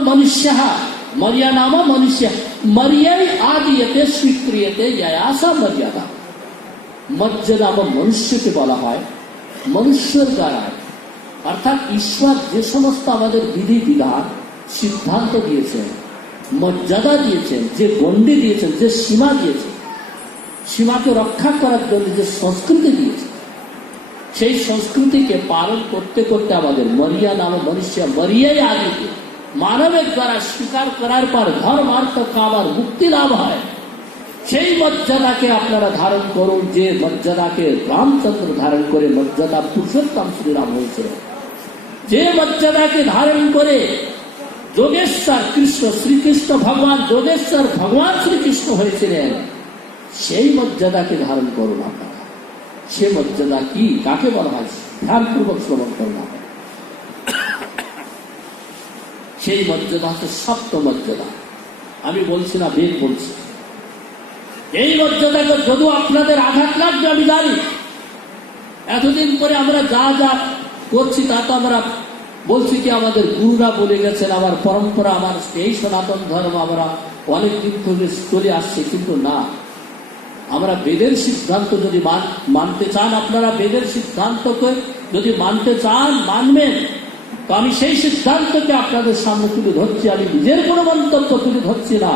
मनुष्य मर्या नाम मनुष्य मर्याय आदियते स्वीक्रियते ययासा मर्यादा मर्यादा मनुष्यके बला হয় মনুষ্যের দ্বারা অর্থাৎ ঈশ্বর যে সমস্ত আমাদের বিধি বিধান সিদ্ধান্ত দিয়েছেন মর্যাদা দিয়েছেন যে গণ্ডি দিয়েছেন যে সীমা দিয়েছেন সীমাকে রক্ষা করার জন্য যে সংস্কৃতি দিয়েছেন সেই সংস্কৃতিকে পালন করতে করতে আমাদের মরিয়া নাম মনুষ্য মরিয়াই আদিতে মানবের দ্বারা স্বীকার করার পর ধর্মার্থ কামার মুক্তি লাভ হয় সেই মর্যাদাকে আপনারা ধারণ করুন যে মর্যাদাকে রামচন্দ্র ধারণ করে মর্যাদা পুরুষোত্তম শ্রীরাম হয়েছিল যে মর্যাদাকে ধারণ করে যোগেশ্বর কৃষ্ণ শ্রীকৃষ্ণ ভগবান যোগেশ্বর ভগবান শ্রীকৃষ্ণ হয়েছিলেন সেই মর্যাদাকে ধারণ করুন আপনারা সে মর্যাদা কি কাকে বলা হয় ধ্যানপূর্বক শ্রবণ করুন সেই মর্যাদা হচ্ছে সপ্ত মর্যাদা আমি বলছি না বেদ বলছি এই মর্যাদাকে যদিও আপনাদের আঘাত লাগবে আমি জানি এতদিন পরে আমরা যা যা করছি তা তো আমরা বলছি কি আমাদের গুরুরা বলে গেছেন আমার পরম্পরা আমার এই সনাতন ধর্ম আমরা অনেকদিন থেকে চলে আসছে কিন্তু না আমরা বেদের সিদ্ধান্ত যদি মানতে চান আপনারা বেদের সিদ্ধান্তকে যদি মানতে চান মানবেন তো আমি সেই সিদ্ধান্তকে আপনাদের সামনে তুলে ধরছি আমি নিজের কোনো মন্তব্য তুলে ধরছি না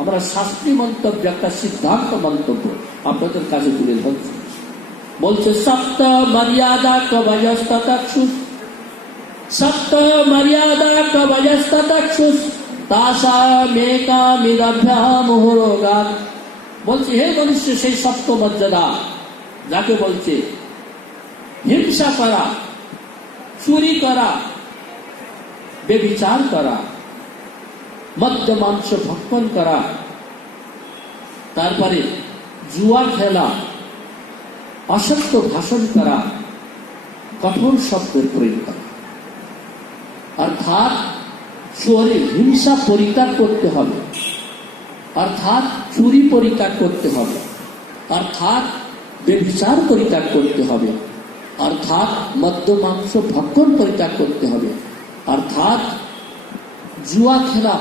আমরা শাস্ত্রী মন্তব্য একটা সিদ্ধান্ত মন্তব্য আপনাদের কাছে তুলে ধরছি বলছে সপ্ত মর্যাদা কবয়স্ততক্ষুষ সপ্ত মর্যাদা কবয়স্ততক্ষুষ তাসামেকামিদভ্যামুহুরোগাৎ বলছে হে মনুষ্য সেই সপ্ত মর্যাদা যাকে বলছে হিংসা করা চুরি করা বেবিচার করা মদ্য মাংস ভক্ষণ করা তারপরে জুয়া খেলা অসত্য ভাষণ করা কঠোর শব্দের প্রয়োগ করা অর্থাৎ চোরে হিংসা পরিত্যাগ করতে হবে অর্থাৎ চুরি পরিত্যাগ করতে হবে অর্থাৎ বেবিচার পরিত্যাগ করতে হবে অর্থাৎ মদ্য মাংস ভক্ষণ পরিত্যাগ করতে হবে অর্থাৎ জুয়া খেলা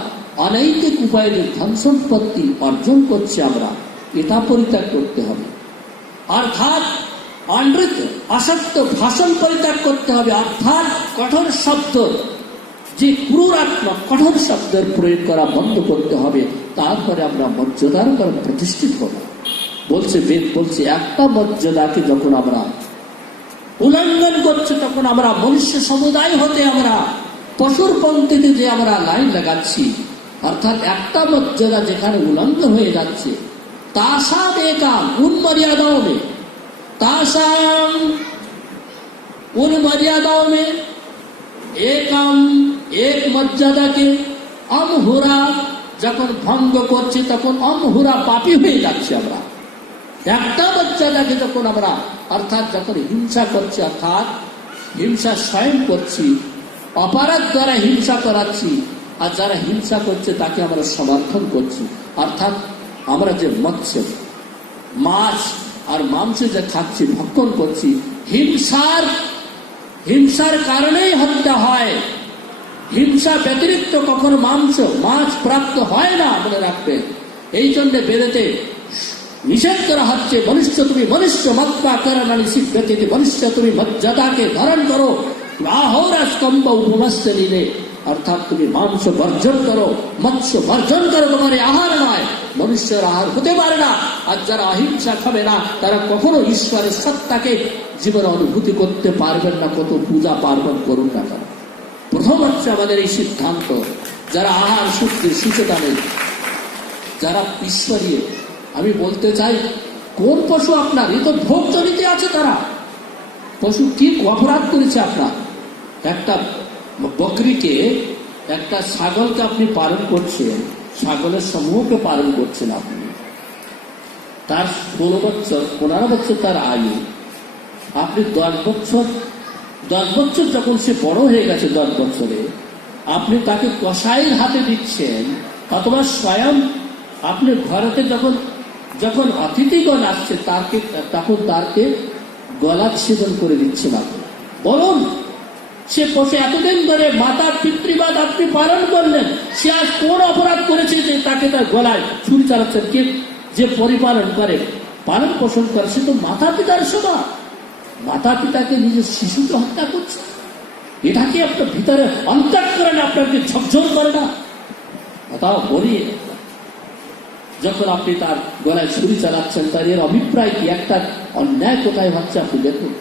অনৈতিক উপায়ে যে ধন সম্পত্তি অর্জন করছি আমরা এটা পরিত্যাগ করতে হবে অর্থাৎ অনৃত্য অসত্য ভাষণ পরিত্যাগ করতে হবে অর্থাৎ কঠোর শব্দ যে ক্রূরাত্মক কঠোর শব্দের প্রয়োগ করা বন্ধ করতে হবে তারপরে আমরা মর্যাদার উপর প্রতিষ্ঠিত হব বলছে বেদ বলছে একটা মর্যাদাকে যখন আমরা উল্লঙ্ঘন করছি তখন আমরা মনুষ্য সমুদায় হতে আমরা পশুর পঙ্ক্তিতে যে আমরা লাইন লাগাচ্ছি অর্থাৎ একটা মর্যাদা যেখানে উল্লঙ্ঘন হয়ে যাচ্ছে তাসাম একাম উন মর্যাদাও মে तासाम उन मर्यादाओं में एकम एक मर्यादा के अमहुरा যখন ভঙ্গ করছি তখন অমহুরা পাপী হয়ে যাচ্ছে আমরা একটা মর্যাদাকে যখন আমরা অর্থাৎ যখন হিংসা করছি অর্থাৎ হিংসা স্বয়ং করছি অপরাধ দ্বারা হিংসা করাচ্ছি আর যারা হিংসা করছে তাকে আমরা সমর্থন করছি অর্থাৎ আমরা যে মৎস্য মাছ আর মাংস যে খাচ্ছি ভক্ষণ করছি হিংসার কারণেই হত্যা হয় হিংসা ব্যতিরিক্ত কখনো মাছ প্রাপ্ত হয় না মনে রাখবেন এই জন্য বেদেতে নিষেধ করা হচ্ছে মনুষ্য তুমি মনুষ্য মত্তা করণানি সিদ্ধতে মনুষ্য তুমি মর্যাদাকে ধারণ করো আহোরা স্তম্ভ উপমস্ত নিলে অর্থাৎ তুমি মাংস বর্জন করো মৎস্য বর্জন করো তোমার আহার নয় মনুষ্যের আহার হতে পারে না আর যারা অহিংসা খাবে না তারা কখনো ঈশ্বরের সত্তাকে জীবনে অনুভূতি করতে পারবেন না কত পূজা পার্বণ করুন না কেন প্রথম হচ্ছে আমাদের এই সিদ্ধান্ত যারা আহার সূত্রে সুচেতনের যারা ঈশ্বরীয় আমি বলতে চাই কোন পশু আপনার এই তো ভোগ জনিতে আছে তারা পশু কি অপরাধ করেছে আপনার একটা বকরিকে একটা ছাগলকে আপনি পালন করছেন ছাগলের সমূহকে পালন করছেন আপনি তার 15 বছর তার আয়ু আপনি 10 বছর যখন সে বড় হয়ে গেছে 10 বছরে আপনি তাকে কসাইয়ের হাতে দিচ্ছেন অথবা স্বয়ং আপনি ঘরেতে যখন অতিথিগণ আসছে তখন তাকে গলা ছেদন করে দিচ্ছেন আপনি বলুন সে বসে এতদিন ধরে মাতা পিতৃবাদ আপনি পালন করলেন, সে আজ কোন অপরাধ করেছে যে তাকে তার গলায় ছুরি চালাচ্ছেন? কে যে পরিপালন করে, পালন পোষণ করে, সে তো মাতা পিতার সমান। মাতা পিতাকে নিজের শিশুকে হত্যা করছে, এটা কি আপনার ভিতরে অন্তর করেন, আপনাকে ঝকঝক করে না? তাও বলি, যখন আপনি তার গলায় ছুরি চালাচ্ছেন, তার এর অভিপ্রায় কি? একটা অন্যায় কোথায় হচ্ছে আপনি দেখুন।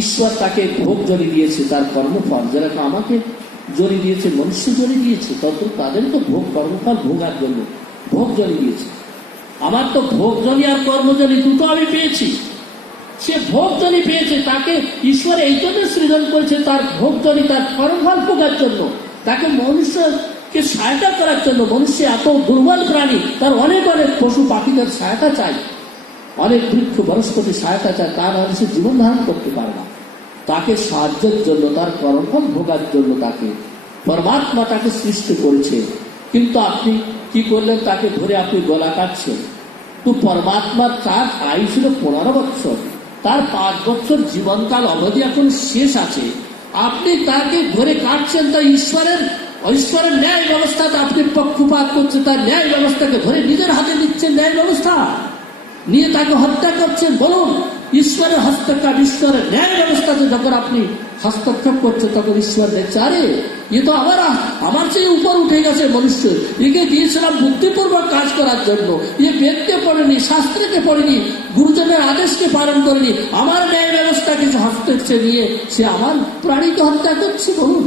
ঈশ্বর তাকে ভোগ জড়ি দিয়েছে, তার কর্মফল যেরকম আমাকে জড়ি দিয়েছে, মনুষ্য জড়ি দিয়েছে, তত তাদের তো ভোগ কর্মফল ভোগার জন্য ভোগ জড়ি দিয়েছে। আমার তো ভোগ জড়ি আর কর্মজলি দুটো আমি পেয়েছি। সে ভোগ জলি পেয়েছে, তাকে ঈশ্বর এই জন্য সৃজন করেছে, তার ভোগ জলি, তার কর্মফল ভোগার জন্য, তাকে মনুষ্যকে সহায়তা করার জন্য। মনুষ্য এত দুর্বল প্রাণী, তার অনেক অনেক পশু পাখিদের সহায়তা চাই, অনেক বৃক্ষ বনস্পতি সহায়তা চায়, তার সে জীবন ধারণ করতে পারে না। তাকে সাহায্যের জন্য, তার কর্মফল ভোগার জন্য তাকে পরমাত্মা তাকে সৃষ্টি করেছে। কিন্তু আপনি কি করলেন? তাকে ধরে আপনি গলা কাটছেন। তো পরমাত্মার তার আয়ু ছিল 15 বছর, তার 5 বছর জীবনকাল অবধি এখন শেষ আছে, আপনি তাকে ধরে কাটছেন। তাই ঈশ্বরের ন্যায় ব্যবস্থাতে আপনি পক্ষপাত করছেন, তার ন্যায় ব্যবস্থাকে ধরে নিজের হাতে নিচ্ছেন, ন্যায় ব্যবস্থা নিয়ে তাকে হত্যা করছেন। বলুন, ঈশ্বরের হস্তক্ষেপ, ঈশ্বরের ন্যায় ব্যবস্থাতে যখন আপনি হস্তক্ষেপ করছেন, তখন ঈশ্বর দেখছে, আরে এ তো আমার চেয়ে উপর উঠে গেছে মনুষ্য, একে দিয়েছিলাম বুদ্ধিপূর্বক কাজ করার জন্য, এ বেদকে পড়েনি, শাস্ত্রকে পড়েনি, গুরুজনের আদেশকে পালন করেনি, আমার ন্যায় ব্যবস্থাকে হস্তক্ষেপ নিয়ে সে আমার প্রাণীকে হত্যা করছে। বলুন,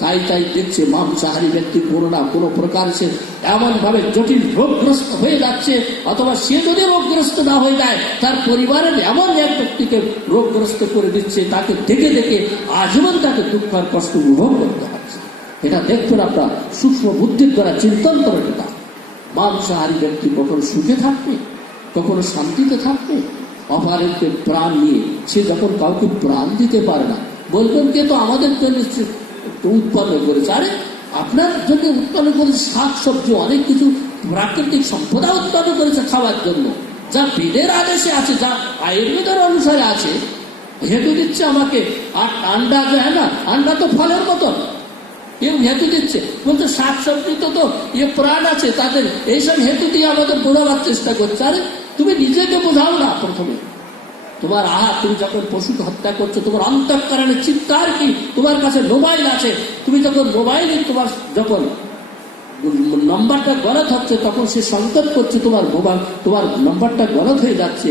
তাই দেখছে মাংসাহারী ব্যক্তি কোনো না কোনো প্রকার সে এমন ভাবে জটিল রোগগ্রস্ত হয়ে যাচ্ছে, অথবা সে যদি রোগগ্রস্ত না হয়ে যায়, তার পরিবারের এমন এক ব্যক্তিকে রোগগ্রস্ত করে দিচ্ছে, তাকে দেখে দেখে আজীবন তাকে দুঃখ আর কষ্ট অনুভব করতে হচ্ছে। এটা দেখবেন আপনার সূক্ষ্ম বুদ্ধির দ্বারা চিন্তন করেন। এটা মাংসাহারী ব্যক্তি কখনো সুখে থাকবে, কখনো শান্তিতে থাকবে। অপরেরকে প্রাণ নিয়ে সে যখন কাউকে প্রাণ দিতে পারে না, বলবেন কে তো আমাদের জন্য উৎপন্ন করেছে। আরে আপনার জন্য উৎপন্ন করেছে শাক সবজি, অনেক কিছু প্রাকৃতিক সম্পদা উৎপন্ন করেছে খাওয়ার জন্য, যা বেদের আদেশে আছে, যা আয়ুর্বেদের অনুসারে আছে। হেতু দিচ্ছে আমাকে। আর আন্ডা যায় না, আন্ডা তো ফলের মতন, এর হেতু দিচ্ছে, বলছে শাক সবজি তো প্রাণ আছে তাদের, এইসব হেতু দিয়ে আমাদের বোঝাবার চেষ্টা করছে। আরে তুমি নিজেকে বোঝাও না প্রথমে। তোমার তুমি যখন পশুকে হত্যা করছো, তোমার অন্তঃকরণের চিন্তার কি? তোমার কাছে মোবাইল আছে, তুমি যখন মোবাইলে যখন নম্বরটা গলত হচ্ছে, তখন সে সংকেত করছে তোমার নম্বরটা গলত হয়ে যাচ্ছে।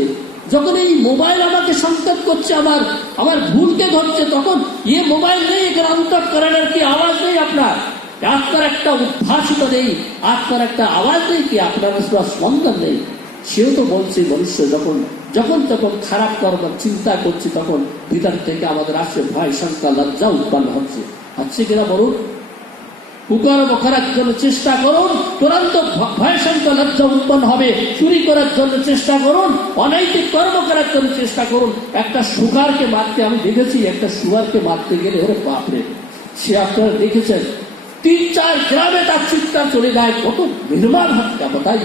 যখন এই মোবাইল আমাকে সংকেত করছে, আমার ভুলকে ধরছে, তখন মোবাইল নেই, এখানে অন্তঃকরণের কি আওয়াজ নেই? আপনার একটা উদ্ভাসিত নেই, আপনার একটা আওয়াজ নেই কি? আপনার স্পন্দন নেই। সেও তো বলছে, মনুষ্য যখন তখন খারাপ কর্ম চিন্তা করছি, তখন ভিতর থেকে আমাদের আসে ভয়, শঙ্কা, লজ্জা উৎপন্ন হচ্ছে কিনা বলুন? কুকর্ম করার জন্য চেষ্টা করুন, তুরন্ত ভয়, শঙ্কা, লজ্জা উৎপন্ন হবে। চুরি করার জন্য চেষ্টা করুন, অনৈতিক কর্ম করার জন্য চেষ্টা করুন। একটা সুগারকে মারতে আমি দেখেছি, একটা সুগারকে মারতে গেলে ওরে বাপরে, সে আপনারা দেখেছেন 3-4 গ্রামে তার চিৎকার চলে যায়, কত নির্মাণ হত্যা। তাই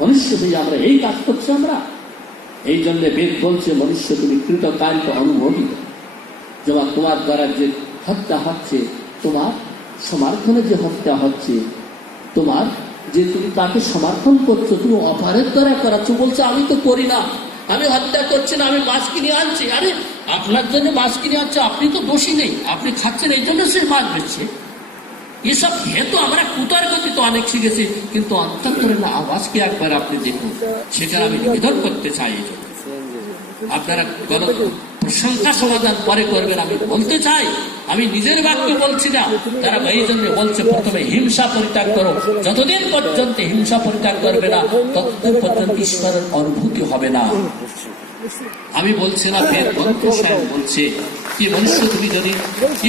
মনুষ্য হয়ে আমরা এই কাজ করছি। আমরা এই জন্য বেদ বলছে, মনুষ্য তুমি কৃতকার্য অনুভবী, যেমন তোমার দ্বারা যে হত্যা হচ্ছে, তোমার সমর্থনে যে হত্যা হচ্ছে, তোমার যে তুমি তাকে সমর্থন করছো, তুমি অপরের দ্বারা করাচ্ছ। বলছে আমি তো করি না, আমি হত্যা করছি না, আমি মাছ কিনে আনছি। আরে আপনার জন্য মাছ কিনে আনছে, আপনি তো দোষী নেই, আপনি খাচ্ছেন, এই জন্য সে মাছ বেচছে। এসব হেতু আমরা কুতর্কতে তো অনেক শিখেছি, কিন্তু অন্তঃকরণের না আওয়াজকে একবার আপনি দেখুন, সেটা আমি নিবেদন করতে চাই। আপনারা প্রশংসা সমাধান পরে করবেন, আমি বলতে চাই, আমি নিজের বাক্য বলছি না। তারা এই জন্য বলছে প্রথমে হিংসা পরিত্যাগ করো। যতদিন পর্যন্ত হিংসা পরিত্যাগ করবে না, ততদিন পর্যন্ত ঈশ্বরের অনুভূতি হবে না। আমি বলছি না, বেদ গ্রন্থ স্বয়ং বলছে কি মনুষ্য তুমি যদি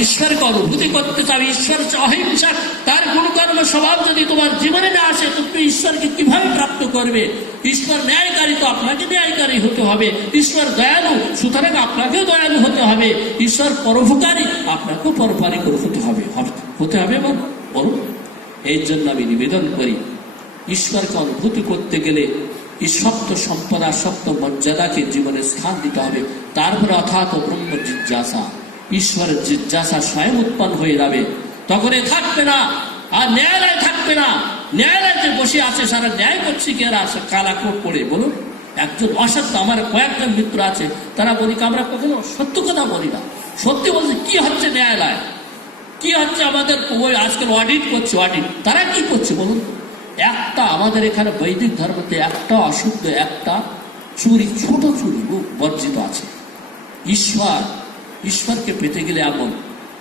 ঈশ্বরকে অনুভূতি করতে চাও, ঈশ্বর অহিংসা, তার গুণকর্ম স্বভাব যদি তোমার জীবনে না আসে, তুমি ঈশ্বরকে কিভাবে প্রাপ্ত করবে? ঈশ্বর ন্যায়কারী, তো আপনাকে ন্যায়কারী হতে হবে। ঈশ্বর দয়ালু, সুতরাং আপনাকেও দয়ালু হতে হবে। ঈশ্বর পরোপকারী, আপনাকেও পরোপকারী হতে হবে। বলুন, এই জন্য আমি নিবেদন করি, ঈশ্বরকে অনুভূতি করতে গেলে এই সপ্ত সম্পদা, সপ্ত মর্যাদাকে জীবনে স্থান দিতে হবে। তারপরে অথাৎ ব্রহ্ম জিজ্ঞাসা, ঈশ্বরের জিজ্ঞাসা স্বয়ং উৎপন্ন হয়ে যাবে। তখন এ থাকবে না, আর ন্যায়ালয় থাকবে না। ন্যায়ালয়তে বসে আছে সারা ন্যায় করছে কে আছে কালা কোট পড়ে। বলুন, একজন অসত্য, আমার কয়েকজন মিত্র আছে, তারা বলি আমরা কখনো সত্য কথা বলি না, সত্যি বলছে। কি হচ্ছে ন্যায়ালয়, কি হচ্ছে আমাদের আজকাল অডিট করছে, অডিট তারা কি করছে বলুন? একটা আমাদের এখানে বৈদিক ধর্মতে একটা অশুদ্ধ, একটা চুরি, ছোট চুরি বর্জিত আছে। ঈশ্বরকে পেতে গেলে এমন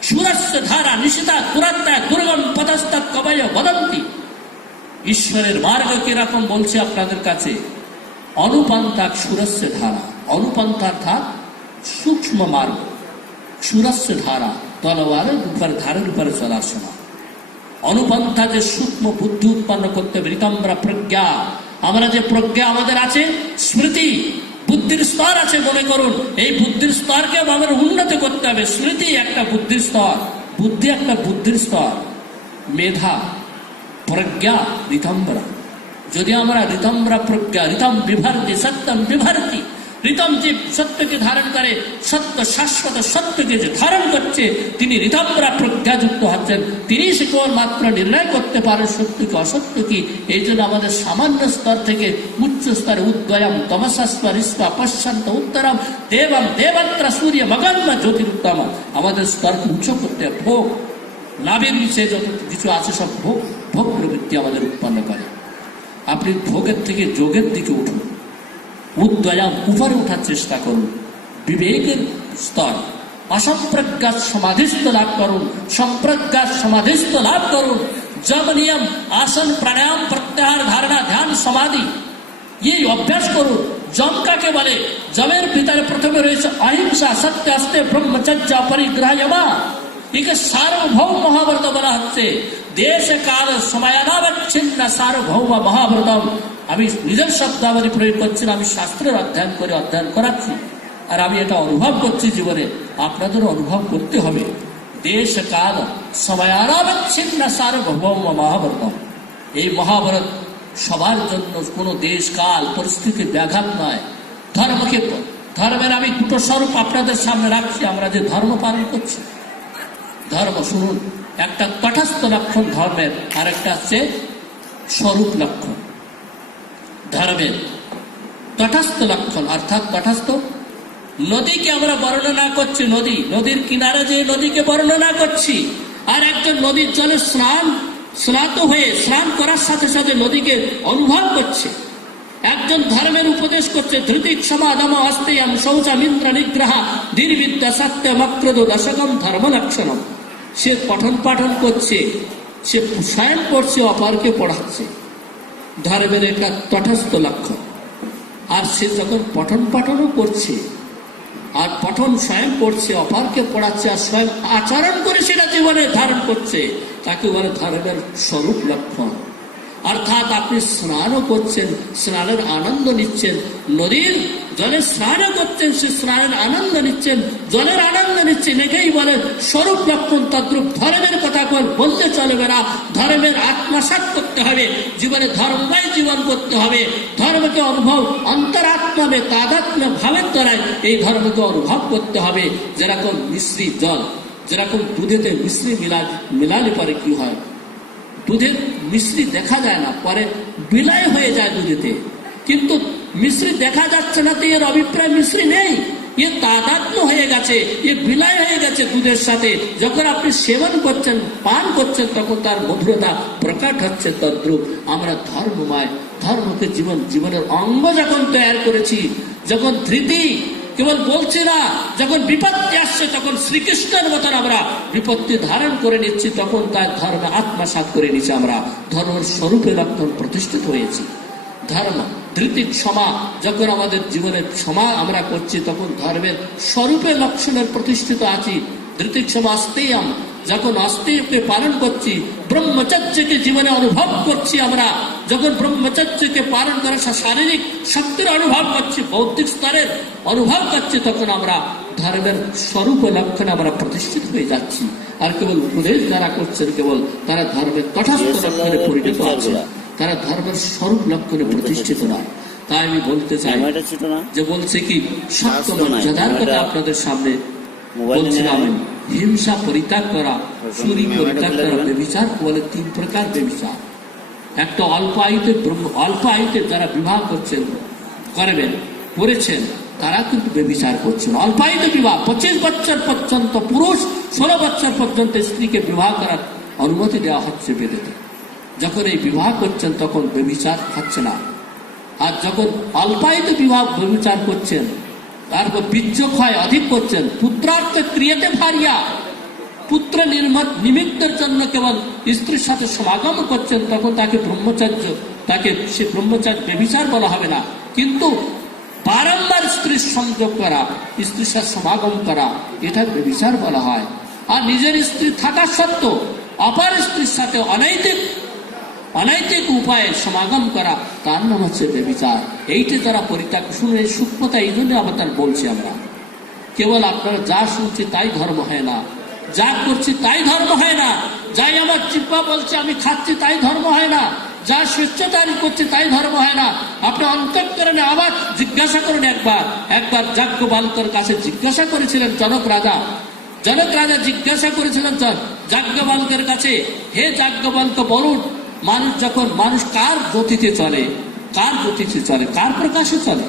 সুরস্য ধারা নিষিদ্ধা দুরাত্মা দুর্গম পদস্তাৎ কবয় বদন্তি। ঈশ্বরের মার্গ কিরকম বলছে আপনাদের কাছে? অনুপন্থা সুরস্য ধারা। অনুপন্থা অর্থাৎ সূক্ষ্ম মার্গ, সুরস্য ধারা তলোয়ারের উপরে, ধারের উপরে চলার সময়। অনুপন্থা যে সূক্ষ্ম বুদ্ধি উৎপন্ন করতে হবে। ঋতম্বরা প্রজ্ঞা, আমরা যে প্রজ্ঞা আমাদের আছে, স্মৃতি বুদ্ধির স্তর আছে মনে করুন, এই বুদ্ধির স্তরকে আমাদের উন্নতি করতে হবে। স্মৃতি একটা বুদ্ধির স্তর, বুদ্ধি একটা বুদ্ধির স্তর, মেধা প্রজ্ঞা ঋতম্বরা। যদি আমরা ঋতম্বরা প্রজ্ঞা, ঋতম বিভারতি সত্যম বিভারতি, ঋতম যে সত্যকে ধারণ করে, সত্য শাশ্বত সত্যকে যে ধারণ করছে, তিনি ঋতম্বরা প্রজ্ঞাযুক্ত হচ্ছেন। তিনি সে কেবলমাত্র নির্ণয় করতে পারেন সত্য কি অসত্য কি। এই জন্য আমাদের সামান্য স্তর থেকে উচ্চ স্তরে উদ্গয়ম তমসাস্বর ইস্পা পশ্চান্ত উত্তরম দেবম দেবত্র সূর্য মগন্ম জ্যোতিরুত্তম। আমাদের স্তরকে উচ্চ করতে ভোগ লাভের নিচে যত কিছু আছে সব ভোগ, ভোগ প্রবৃত্তি আমাদের উৎপন্ন করে। আপনি ভোগের থেকে যোগের দিকে উঠুন, উদ্গয়াম উপরে উঠার চেষ্টা করুন। বিবেকের স্তর, অসম্প্রজ্ঞাত সমাধিস্থ লাভ করুন, সম্প্রজ্ঞাত সমাধিস্থ লাভ করুন। জব নিয়ম আসন প্রাণায়াম প্রত্যাহার ধারণা ধ্যান সমাধি এই অভ্যাস করুন। জম কাকে বলে? জমের ভিতরে প্রথমে রয়েছে অহিংসা, সত্য আস্তে ব্রহ্মচর্য পরিগ্রাহ্যমা। একে সার্বভৌম মহাব্রত বলা হচ্ছে। দেশ কাল সময়ানাবচ্ছিন্ন সার্বভৌম মহাব্রতম। আমি নিজের শব্দাবলী প্রয়োগ করছি না, আমি শাস্ত্রের অধ্যয়ন করাচ্ছি, আর আমি এটা অনুভব করছি জীবনে, আপনাদেরও অনুভব করতে হবে। দেশ কাল সময়ানাবচ্ছিন্ন সার্বভৌম মহাব্রতম। এই মহাভারত সবার জন্য, কোনো দেশ কাল পরিস্থিতির ব্যাঘাত নয়। ধর্মের আমি দুটো স্বরূপ আপনাদের সামনে রাখছি। আমরা যে ধর্ম পালন করছি, ধর্ম শুনুন, একটা তটস্থ লক্ষণ ধর্মের, আর একটা হচ্ছে স্বরূপ লক্ষণ। ধর্মের তটস্থ লক্ষণ অর্থাৎ তটস্থ নদীকে আমরা বর্ণনা করছি, নদীর কিনারে যে নদীকে বর্ণনা করছি। আর একজন নদীর জলে স্নাত হয়ে স্নান করার সাথে সাথে নদীকে অনুভব করছে। একজন ধর্মের উপদেশ করছে, ধৃতিক সমাদম অস্তেয়ম শৌচমিন্দ্র নিগ্রহা দীর্বিদ্যা সত্য মক্রদ দশকম ধর্ম লক্ষণম। সে পঠন পাঠন করছে, সে স্বয়ং পড়ছে, অপরকে পড়াচ্ছে। ধর্মের একটা তটস্থ লক্ষণ। আর সে যখন পঠন পাঠনও করছে, আর পঠন স্বয়ং পড়ছে, অপরকে পড়াচ্ছে, আর স্বয়ং আচরণ করে সেটা জীবনে ধারণ করছে, তাকে বলে ধর্মের স্বরূপ লক্ষণ। অর্থাৎ আপনি স্নানও করছেন, স্নানের আনন্দ নিচ্ছেন, নদীর জলে স্নানও করছেন, সে স্নানের আনন্দ নিচ্ছেন, জলের আনন্দ নিচ্ছেন, একেই বলে স্বরূপ লক্ষণ। তদ্রূপ ধর্মের কথা বলতে চলবে না, ধর্মের আত্মসাৎ করতে হবে, জীবনে ধর্মময় জীবন করতে হবে। ধর্মকে অনুভব অন্তরাত্মে তাদাত্ম্য ভাবের দ্বারাই এই ধর্মকে অনুভব করতে হবে। যেরকম মিশ্রি জল, যেরকম দুধেতে মিশ্রি মিলালে পরে কি হয়? দুধের মিশ্রি দেখা যায় না, পরে বিলয় হয়ে যায় দুধেতে, কিন্তু মিশ্রি দেখা যাচ্ছে না, তো এর অভিপ্রায় মিশ্রি নেই, এ তাদাত্ম্য হয়ে গেছে, এ বিলয় হয়ে গেছে দুধের সাথে। যখন আপনি সেবন করছেন, পান করছেন, তখন তার মধুরতা প্রকাশ হচ্ছে। তদ্রূপ আমরা ধর্মময়, ধর্মকে জীবনের অঙ্গ যখন তৈরি করেছি, যখন ধৃতি কেবল বলছি না, যখন বিপত্তি আসছে তখন শ্রীকৃষ্ণের মতন আমরা বিপত্তি ধারণ করে নিচ্ছি, তখন তার ধর্ম আত্মসাৎ করে নিচ্ছি। আমরা ধর্মের স্বরূপে লক্ষণ প্রতিষ্ঠিত হয়েছি। ধর্ম ধৃতিক ক্ষমা যখন আমাদের জীবনের ক্ষমা আমরা করছি, তখন ধর্মের স্বরূপে লক্ষণের প্রতিষ্ঠিত আছি। ধৃতিক ক্ষমা আস্তেয়ম, যখন আস্তেয়কে পালন করছি, ব্রহ্মচর্যকে জীবনে অনুভব করছি, আমরা যখন ব্রহ্মচর্যকে পালন করার শারীরিক শক্তির অনুভব করছি, বৌদ্ধিক স্তরের অনুভব করছি, তখন আমরা ধর্মের স্বরূপ লক্ষণে আমরা প্রতিষ্ঠিত হয়ে যাচ্ছি। আর কেবল উপদেশ যারা করছেন, কেবল তারা ধর্মের তথাস্থ লক্ষণে পরিণত আছে, তারা ধর্মের স্বরূপ লক্ষণে প্রতিষ্ঠিত নয়। তাই আমি বলতে চাই যে বলছে কি সত্য মর্যাদার কথা আপনাদের সামনে বলছিলাম হিংসা পরিত্যাগ করা, চুরি পরিত্যাগ করা, ব্যভিচার বলে 3 প্রকার ব্যভিচার। একটা অল্প আয়ুতে যারা বিবাহ করেছেন তারা কিন্তু ব্যভিচার করছেন। অল্প আয়ুতে বিবাহ, 25 বছর পর্যন্ত পুরুষ, 16 বছর পর্যন্ত স্ত্রীকে বিবাহ করার অনুমতি দেওয়া হচ্ছে বেদেতে। যখন এই বিবাহ করছেন তখন ব্যভিচার হচ্ছে না। আর যখন অল্পায়িত বিবাহ ব্যভিচার করছেন, তারপর বীর্যক্ষয় অধিক করছেন, পুত্রার্থে ক্রিয়াতে ভারিয়া, পুত্র নিমিত্তের জন্য কেবল স্ত্রীর সাথে সমাগম করছেন, তখন তাকে সে ব্রহ্মচার্য ব্যভিচার বলা হবে না। কিন্তু বারংবার স্ত্রীর সংযোগ করা, স্ত্রীর সাথে সমাগম করা, এটা ব্যভিচার বলা হয়। আর নিজের স্ত্রী থাকা সত্ত্বেও অপর স্ত্রীর সাথে অনৈতিক উপায়ে সমাগম করা, তার নাম হচ্ছে ব্যভিচার। এইটা যারা পরিত্যাগ, শুনে সূক্ষ্মতা এই জন্য আবার বলছি আমরা। কেবল আপনারা যা শুনছি তাই ধর্ম হয় না, যা করছি তাই ধর্ম হয় না, যাই আমার চিপা বলছে আমি খাচ্ছি তাই ধর্ম হয় না, যা স্বেচ্ছাচারী করছে তাই ধর্ম হয় না। আপনি অন্তঃকরণে আবার জিজ্ঞাসা করুন। একবার যাজ্ঞবল্ক্যের কাছে জিজ্ঞাসা করেছিলেন জনক রাজা জিজ্ঞাসা করেছিলেন যাজ্ঞবল্ক্যের কাছে, হে যাজ্ঞবল্ক্য বলুন, মানুষ কার জ্যোতিতে চলে, কার প্রকাশে চলে?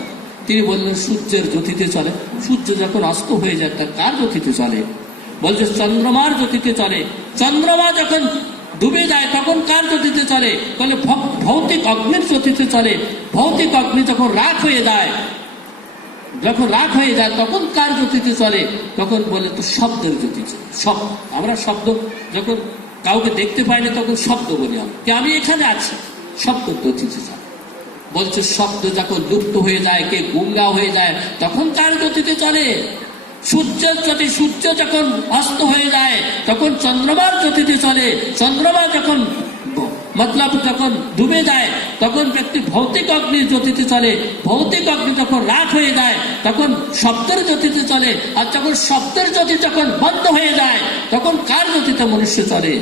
তিনি বললেন সূর্যের জ্যোতিতে চলে। সূর্য যখন অস্ত হয়ে যায় তার কার জ্যোতিতে চলে? বলছে চন্দ্রমার জ্যোতিতে চলে। চন্দ্রমা যখন ডুবে যায় তখন কার জ্যোতিতে চলে? বলে ভৌতিক অগ্নির জ্যোতিতে চলে। ভৌতিক অগ্নি যখন রাখ হয়ে যায় তখন কার জ্যোতিতে চলে? তখন বলে তো শব্দের জ্যোতিতে। আমরা শব্দ যখন কাউকে দেখতে পাই না তখন শব্দ বলি, আমি এখানে আছি, শব্দ জ্যোতিতে চলে। বলছে শব্দ যখন লুপ্ত হয়ে যায়, কে গুঙ্গা হয়ে যায়, তখন কার গতিতে চলে? সূর্যের জ্যোতি। সূর্য যখন অস্ত হয়ে যায় তখন চন্দ্রমার জ্যোতিতে চলে। চন্দ্রমা যখন যখন ডুবে যায় তখন ব্যক্তি ভৌতিক অগ্নির জ্যোতিতে চলে। ভৌতিক অগ্নি যখন রাখ হয়ে যায় তখন শব্দের জ্যোতিতে চলে। আর যখন শব্দের জ্যোতি যখন বন্ধ হয়ে যায় তখন কার জ্যোতিতে মনুষ্য চলে?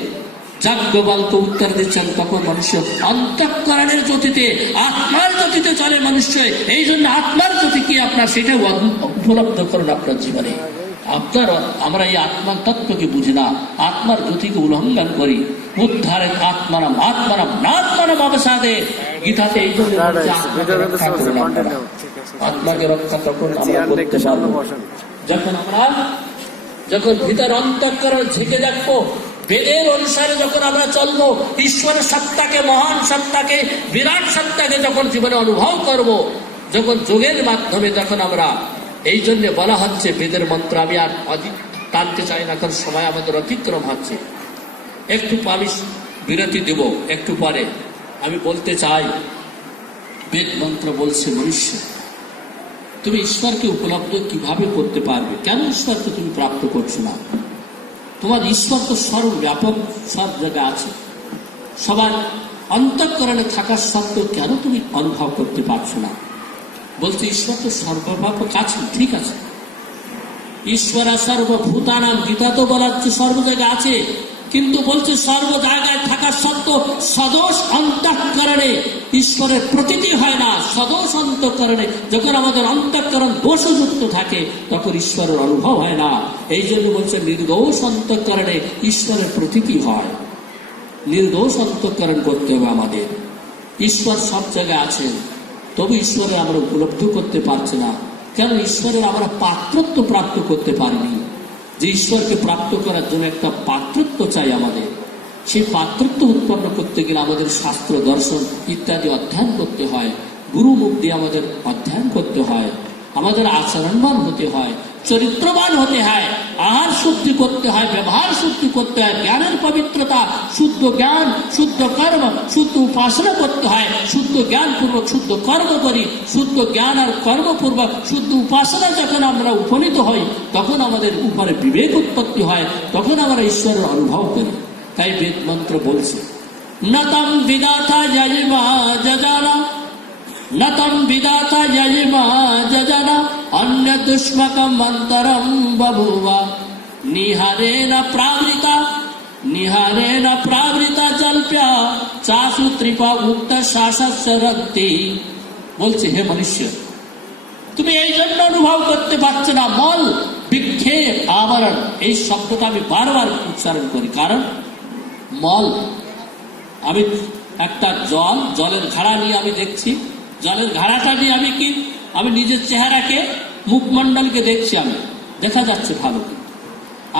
যাজ্ঞবল্ক্য উত্তর দিচ্ছেন, তখন মনুষ্য অন্তঃকরণের জ্যোতিতে, আত্মার জ্যোতিতে চলে মনুষ্য। এই জন্য আত্মার জ্যোতি কি আপনার সেটা উপলব্ধ করুন আপনার জীবনে। আমরা এই আত্মার তত্ত্বকে বুঝি না, আত্মার জ্যোতিকে উল্লঙ্ঘন করি। উদ্ধারের আত্মারাম অবসাদে, গীতাতে এই জন্য আত্মাকে রক্ষা তখন আমরা করতে পারবো যখন ভিতর অন্তঃকরণ ঝেঁকে দেখবো। বেদের অনুসারে যখন আমরা চলবো, ঈশ্বরের সত্তাকে, মহান সত্তাকে, বিরাট সত্তাকে যখন জীবনে অনুভব করব, যখন যোগের মাধ্যমে যখন আমরা, এই জন্য বলা হচ্ছে বেদের মন্ত্র। আমি আর টানতে চাই না, কারণ সময় আমাদের অতিক্রম হচ্ছে। একটু আমি বিরতি দেব, একটু পরে আমি বলতে চাই, বেদ মন্ত্র বলছে মনুষ্য তুমি ঈশ্বরকে উপলব্ধ কিভাবে করতে পারবে? কেন ঈশ্বরকে তুমি প্রাপ্ত করছো না? তোমার ঈশ্বর তো সর্বব্যাপক, সব জায়গায় আছে, সবার অন্তঃকরণে থাকার সত্ত্বেও কেন তুমি অনুভব করতে পারছো না? বলছে ঈশ্বর তো সর্বব্যাপক আছে, ঠিক আছে, ঈশ্বর সর্বভূতানাম, গীতা তো বলাচ্ছে সর্ব জায়গায় আছে, কিন্তু বলছে সর্ব জায়গায় থাকার সত্ত্বেও সদোষ অন্তঃকরণে ঈশ্বরের প্রতীতি হয় না। সদোষ অন্তঃকরণে যখন আমাদের অন্তঃকরণ দোষযুক্ত থাকে তখন ঈশ্বরের অনুভব হয় না। এই জন্য বলছে নির্দোষ অন্তঃকরণে ঈশ্বরের প্রতীতি হয়। নির্দোষ অন্তঃকরণ করতে হবে আমাদের। ঈশ্বর সব জায়গায় আছেন, তবে ঈশ্বরের আমরা উপলব্ধি করতে পারছি না। কেন? ঈশ্বরের আমরা পাত্রত্ব প্রাপ্ত করতে পারিনি। যে ঈশ্বরকে প্রাপ্ত করার জন্য একটা পাত্রত্ব চাই আমাদের, সেই পাত্রত্ব উৎপন্ন করতে গেলে আমাদের শাস্ত্র, দর্শন ইত্যাদি অধ্যয়ন করতে হয়, গুরু মুখ দিয়ে আমাদের অধ্যয়ন করতে হয়, আমাদের আচরণবান হতে হয়, চরিত্রবান হতে হয়, আহার শুদ্ধি করতে হয়, ব্যবহার শুদ্ধি করতে হয়, জ্ঞানের পবিত্রতা, শুদ্ধ জ্ঞান, শুদ্ধ কর্ম, শুদ্ধ উপাসনা করতে হয়। শুদ্ধ জ্ঞান পূর্বক শুদ্ধ কর্ম করি, শুদ্ধ জ্ঞান আর কর্মপূর্বক শুদ্ধ উপাসনা যখন আমরা উপনীত হই তখন আমাদের উপরে বিবেক উৎপত্তি হয়, তখন আমরা ঈশ্বরের অনুভব করি। তাই বেদ মন্ত্র বলছে নতম বিদাতা জয়মা যজানা, নতম বিদাতা জয়মা যজানা, অন্য দুষ্মকম মন্তরম বভুবা, নিহারেণ প্রাবৃতা জল্প্যা চাসু ত্রিপা উক্ত শাসস্য রক্তি। বলছে হে মনুষ্য, তুমি এই জন্য অনুভব করতে পারছো না, মল বিক্ষেপ আবরণ এই শব্দটা আমি বারবার উচ্চারণ করি, কারণ মল, আমি একটা জলের ঘাড়া নিয়ে আমি দেখছি, জলের ঘাড়াটা নিয়ে আমি নিজের চেহারাকে, মুখমণ্ডলকে দেখছি, আমি দেখা যাচ্ছে ভালো।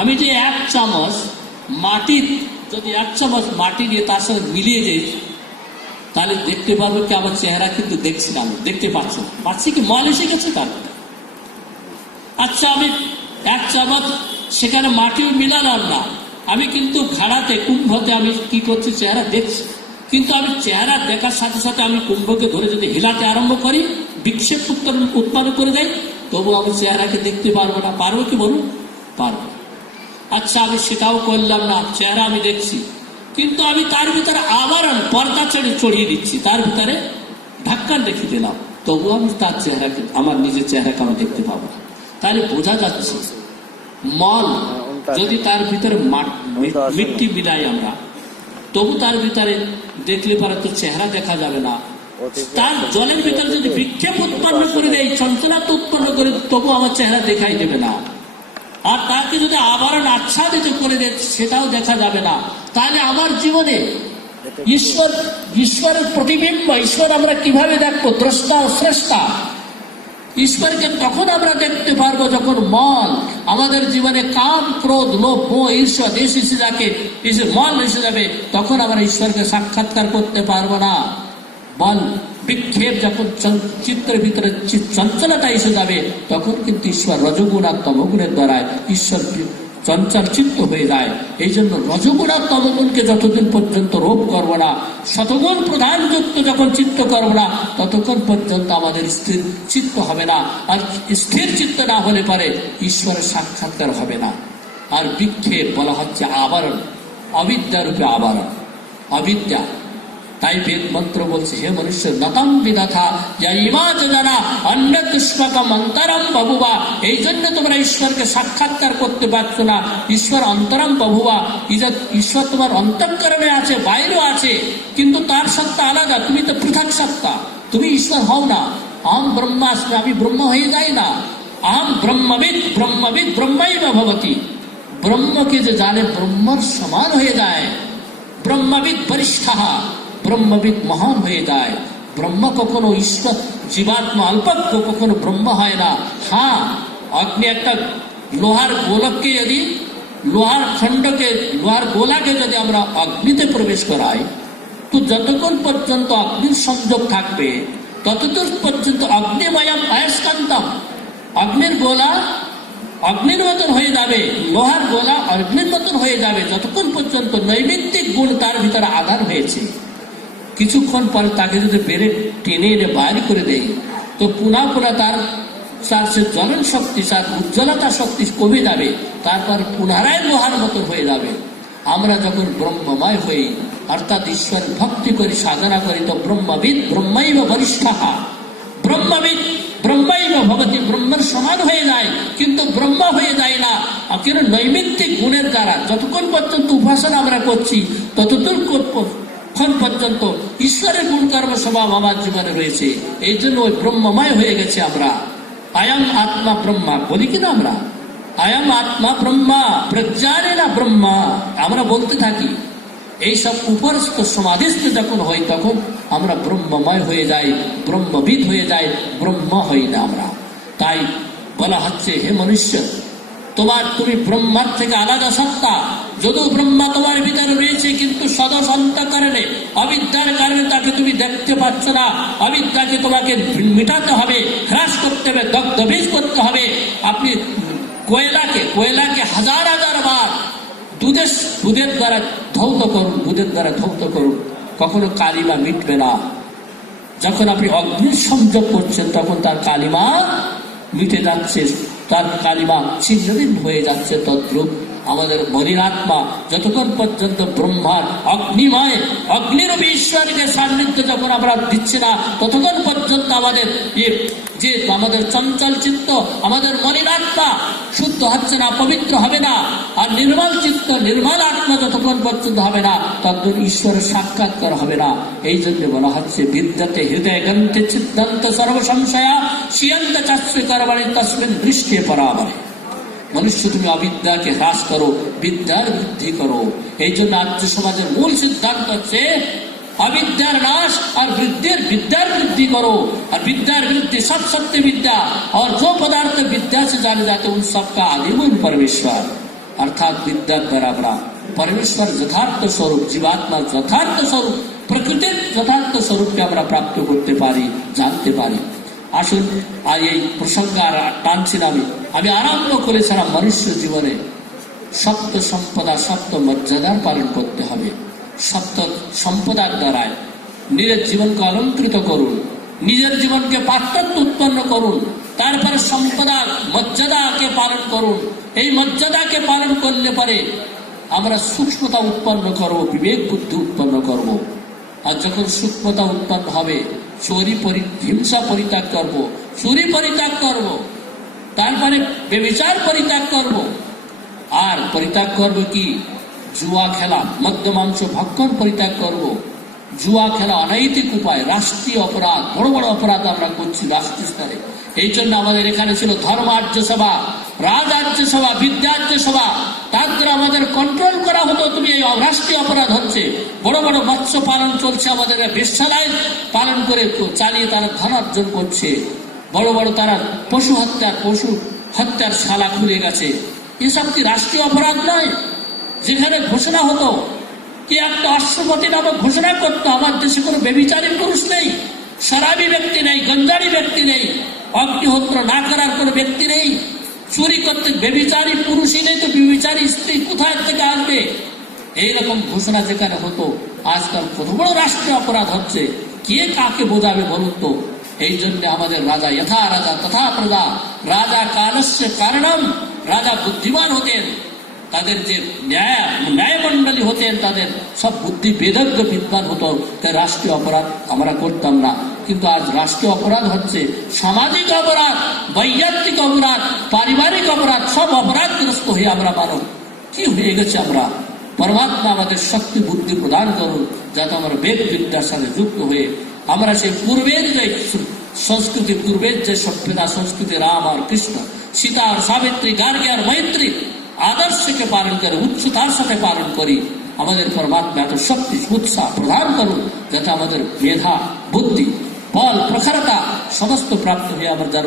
আমি যে এক চামচ মাটি নিয়ে তার সঙ্গে মিলিয়ে যাই, তাহলে দেখতে পারবো কি আমার চেহারা কিন্তু দেখছি না, আমি দেখতে পাচ্ছি না, পাচ্ছি কি মল এসে গেছে তার। আচ্ছা, আমি এক চামচ সেখানে মাটিও মিলালাম না, আমি কিন্তু ঘাড়াতে, কুম্ভতে আমি কি করছি, চেহারা দেখছি, কিন্তু আমি চেহারা দেখার সাথে সাথে আমি কুম্ভকে ধরে যদি হিলাতে আরম্ভ করি, বিক্ষেপ উৎপন্ন করে দেয়, তবু আমি চেহারাকে দেখতে পারবো না। পারবো কি বলুন? পারবো। আচ্ছা, আমি সেটাও করলাম না, চেহারা আমি দেখছি, কিন্তু আমি তার ভিতরে আবরণ, পর্দা চড়িয়ে দিচ্ছি, তার ভিতরে ঢাক্কান রেখে দিলাম, তবু আমি তার চেহারাকে, আমার নিজের চেহারাকে আমি দেখতে পাবো না। তাহলে বোঝা যাচ্ছে মল যদি তার ভিতরে মিট্টি মিলাই আমরা, তবু তার ভিতরে দেখলে পারে তো চেহারা দেখা যাবে না। তার জলের ভিতরে যদি বিক্ষেপ উৎপন্ন করে দেয়, চঞ্চলতা উৎপন্ন করে, তবু আমার চেহারা দেখাই দেবে না। আর তাকে যদি আবরণ আচ্ছাদিত করে দেয়, সেটাও দেখা যাবে না। তাহলে আমার জীবনে ঈশ্বরের প্রতিবিম্ব, ঈশ্বর আমরা কিভাবে দেখবো? দ্রষ্টা ও স্রষ্টা। ঈশ্বরকে তখন আমরা দেখতে পারবো যখন মন আমাদের জীবনে, কাম, ক্রোধ, লোভ, মোহ, ঈর্ষা, দেশ এসে যাকে মন এসে যাবে, তখন আমরা ঈশ্বরকে সাক্ষাৎকার করতে পারবো না। মন বিক্ষেপ যখন চিত্রের ভিতরে চঞ্চলতা এসে যাবে, তখন কিন্তু ঈশ্বর রজগুণ আর তমগুণের দ্বারা ঈশ্বর চঞ্চল চিত্ত হয়ে যায়। এই জন্য রজগুণ আর তমগুণকে যতদিন পর্যন্ত রোধ করবো না, শতগুণ প্রধান যুক্ত যখন চিত্ত করবো না, ততক্ষণ পর্যন্ত আমাদের স্থির চিত্ত হবে না। আর স্থির চিত্ত না হলে পারে ঈশ্বরের সাক্ষাৎকার হবে না। আর বিক্ষেপ বলা হচ্ছে আবরণ, অবিদ্যা রূপে আবরণ, অবিদ্যা। তাই বেদ মন্ত্র বলছে, হে মনুষ্য, নতম বিদথা ইমাচ জানা অন্য দুষ্পকম অন্তরম বহুবা। এই জন্য তোমরা ঈশ্বরকে সাক্ষাৎকার করতে পারছো না। ঈশ্বর অন্তরম বহুবা, ঈশ্বর তোমার অন্তঃকরণে আছে, বাইরেও আছে, কিন্তু তার সত্তা আলাদা, তুমি তো পৃথক সত্তা, তুমি ঈশ্বর হও না। আহম ব্রহ্মাস্মি, আমি ব্রহ্ম হয়ে যাই না। আহম ব্রহ্মবিদ, ব্রহ্মবিদ ব্রহ্মাইব ভবতি। ব্রহ্মকে যে জানে ব্রহ্মর সমান হয়ে যায়। ব্রহ্মবিদ বরিষ্ঠা, ব্রহ্মবিদ মহান হয়ে যায়। ব্রহ্ম কখনো ঈশ্বর, জীবাত্মা অল্পজ্ঞ কখনো ব্রহ্ম হয় না। হ্যাঁ, আপনি একটা লোহার গোলককে যদি, লোহার খণ্ডকে, লোহার গোলাকে যদি আমরা অগ্নিতে প্রবেশ করাই, তো যতক্ষণ পর্যন্ত অগ্নির সংযোগ থাকবে, ততদূর পর্যন্ত অগ্নিময়ম অয়স্কান্তম, অগ্নির গোলা অগ্নির মতন হয়ে যাবে, লোহার গোলা অগ্নির মতন হয়ে যাবে, যতক্ষণ পর্যন্ত নৈমিত্তিক গুণ তার ভিতরে আধার হয়েছে। কিছুক্ষণ পরে তাকে যদি বেড়ে টেনে এনে বাইর করে দেয়, তো পুনঃ তার সে জ্বলন শক্তি, তার উজ্জ্বলতা শক্তি কমে যাবে, তারপর পুনরায় লোহার মতো হয়ে যাবে। আমরা যখন ব্রহ্মময় হই, অর্থাৎ ঈশ্বর ভক্তি করি, সাধনা করি, তো ব্রহ্মবিদ ব্রহ্মাইব বরিষ্ঠা, ব্রহ্মবিদ ব্রহ্মাইব ভবতি, ব্রহ্মের সমান হয়ে যায়, কিন্তু ব্রহ্ম হয়ে যায় না। কেন? নৈমিত্তিক গুণের দ্বারা যতক্ষণ পর্যন্ত উপাসনা আমরা করছি, ততদূর পর্যন্ত ঈশ্বরের গুণকর্ম স্বভাব আমার জীবনে রয়েছে। এই জন্য ওই ব্রহ্মময় হয়ে গেছে আমরা। আয়াম আত্মা ব্রহ্মা বলি কিনা আমরা, আয়াম আত্মা ব্রহ্মা প্রজ্ঞানে না ব্রহ্মা, আমরা বলতে থাকি। এইসব উপরস্থ সমাধিস্থ যখন হয়, তখন আমরা ব্রহ্মময় হয়ে যাই, ব্রহ্মবিদ হয়ে যাই, ব্রহ্ম হই না আমরা। তাই বলা হচ্ছে, হে মনুষ্য, তুমি ব্রহ্মার থেকে আলাদা সত্তা। যদিও ব্রহ্মা তোমার ভিতরে রয়েছে, কিন্তু সদস অন্তঃকরণে অবিদ্যার কারণে তাকে তুমি দেখতে পাচ্ছ না। অবিদ্যাকে তোমাকে মেটাতে হবে, হ্রাস করতে হবে, দগ্ধবীজ করতে হবে। আপনি কয়লাকে হাজার হাজার বার দুধের দ্বারা ধৌত করুন, দুধের দ্বারা ধৌত করুন, কখনো কালিমা মিটবে না। যখন আপনি অগ্নির সংযোগ করছেন, তখন তার কালিমা মিটে যাচ্ছে, তার কালিমা ছিন্নভিন্ন হয়ে যাচ্ছে। তদ্রূপ আমাদের মনের আত্মা যতক্ষণ পর্যন্ত ব্রহ্মার অগ্নিময়, অগ্নিরূপী ঈশ্বরকে সান্নিধ্য যখন আমরা দিচ্ছি না, ততক্ষণ পর্যন্ত আমাদের যে আমাদের চঞ্চল চিত্ত, আমাদের মনের আত্মা শুদ্ধ হচ্ছে না, পবিত্র হবে না। আর নির্মল চিত্ত, নির্মল আত্মা যতক্ষণ পর্যন্ত হবে না, ততক্ষণ ঈশ্বরের সাক্ষাৎকার হবে না। এই জন্য বলা হচ্ছে, বিদ্যাতে হৃদয় গ্রন্থে ছিদ্দান্ত সর্বসংশয়া শিয়ন্ত চাশ্রী করবাণী তসমিন দৃষ্টি পরাবরে। মনুষ্য তুমি অবিদ্যাকে হ্রাস করো, বিদ্যার বৃদ্ধি করো। এই জন্য আর্য সমাজের মূল সিদ্ধান্ত হচ্ছে अविद्यार नाश और विद्यार वृद्धि करो, और विद्यार वृद्धि सब सत्य विद्या, और जो पदार्थ विद्या से जाने जाते उन सबका आदिमूल परमेश्वर अर्थात विद्या द्वारा बड़ा परमेश्वर यथार्थ स्वरूप, जीवात्मा यथार्थ स्वरूप, प्रकृतिर यथार्थ स्वरूप के আমরা প্রাপ্ত করতে পারি, জানতে পারি। আসুন আর এই প্রসঙ্গ আর টানছি না, আমি আরম্ভ করেছিলাম মনুষ্য জীবনে সপ্ত সম্পদা সপ্ত মর্যাদার পালন করতে হবে। সপ্ত সম্পদার দ্বারায় নিজের জীবনকে অলঙ্কৃত করুন, নিজের জীবনকে পার্থক্য উৎপন্ন করুন, তারপরে সম্পদা মর্যাদাকে পালন করুন। এই মর্যাদাকে পালন করলে পরে আমরা সূক্ষ্মতা উৎপন্ন করব, বিবেক বুদ্ধি উৎপন্ন করব। আর যখন সূক্ষ্মতা উৎপন্ন হবে, হিংসা পরিত্যাগ করব, চুরি পরিত্যাগ করব, তারপরে ব্যভিচার পরিত্যাগ করব, আর পরিত্যাগ করব কি জুয়া খেলা, মদ্য মাংস ভক্ষণ পরিত্যাগ করব। জুয়া খেলা অনৈতিক উপায়, রাষ্ট্রীয় অপরাধ, বড় বড় অপরাধ আমরা করছি রাষ্ট্রীয় স্তরে। এই জন্য আমাদের এখানে ছিল ধর্মার্য সভা, রাজার্য সভা, বিদ্যার্য সভা। তার দ্বারা আমাদের কন্ট্রোল করা হতো, তুমি এই রাষ্ট্রীয় অপরাধ হচ্ছে। বড় বড় মৎস্য পালন চলছে, আমাদের বেশ্যালয় পালন করে চালিয়ে তারা ধন অর্জন করছে। বড় বড় তারা পশু হত্যার শালা খুলে গেছে। এসব কি রাষ্ট্রীয় অপরাধ নয়? যেখানে ঘোষণা হতো কি একটা অশ্বপতি নামক ঘোষণা করতো, আমার দেশে কোনো ব্যভিচারী পুরুষ নেই, শরাবী ব্যক্তি নেই, গঞ্জারি ব্যক্তি নেই, অগ্নিহোত্র না করার কোনো ব্যক্তি নেই, চুরি করতে ব্যভিচারী পুরুষই নেই, তো ব্যভিচারী স্ত্রী কোথায় থেকে আসবে? এইরকম ঘোষণা যেখানে হতো, আজকাল কত বড় রাষ্ট্রীয় অপরাধ হচ্ছে, কে কাকে বোঝাবে বলুন তো? এই জন্য আমাদের রাজা যথা রাজা তথা প্রজা, রাজা কালস্য কারণম, রাজা বুদ্ধিমান হতেন, তাদের যে ন্যায়মণ্ডলী হতেন তাদের সব বুদ্ধি বেদজ্ঞ বিদ্বান হতো, তাই রাষ্ট্রীয় অপরাধ আমরা করতাম না। কিন্তু আজ রাষ্ট্রীয় অপরাধ হচ্ছে সামাজিক অপরাধ, বৈজ্ঞানিক অপরাধ, পারিবারিক অপরাধ, সব অপরাধগ্রস্ত হয়ে আমরা মানব কি হয়ে গেছে। আমরা পরমাত্মা আমাদের শক্তি বুদ্ধি প্রদান করুন, যাতে আমরা বেদ বিদ্যার সাথে যুক্ত হয়ে আমরা সেই পূর্বের যে সংস্কৃতি, পূর্বের যে সভ্যতা সংস্কৃতি, রাম আর কৃষ্ণ, সীতা আর সাবিত্রী, গার্গী আর মৈত্রী আদর্শকে পালন করে উচ্চতার সাথে পালন করি। আমাদের পরমাত্মা এত শক্তি উৎসাহ প্রদান করুন, যাতে আমাদের মেধা বুদ্ধি বল প্রখরতা সমস্ত প্রাপ্ত হয়ে আমরা যেন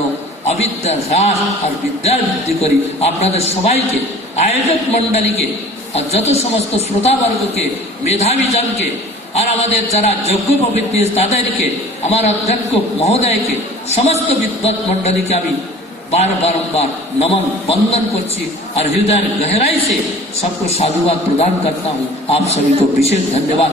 অবিদ্যার হ্রাস আর বিদ্যার বৃদ্ধি করি। আপনাদের সবাইকে, আয়োজক মন্ডলীকে, আর যত সমস্ত শ্রোতাবর্গকে, মেধাবী জনকে, আর আমাদের যারা যোগ্য পবিত্র তাদেরকে, আমার অধ্যক্ষ মহোদয়কে, সমস্ত বিদ্বৎ মন্ডলীকে আমি बारंबार नमन वंदन करছি और हृदय गहराई से सबको साधुवाद प्रदान करता हूँ। आप सभी को विशेष धन्यवाद।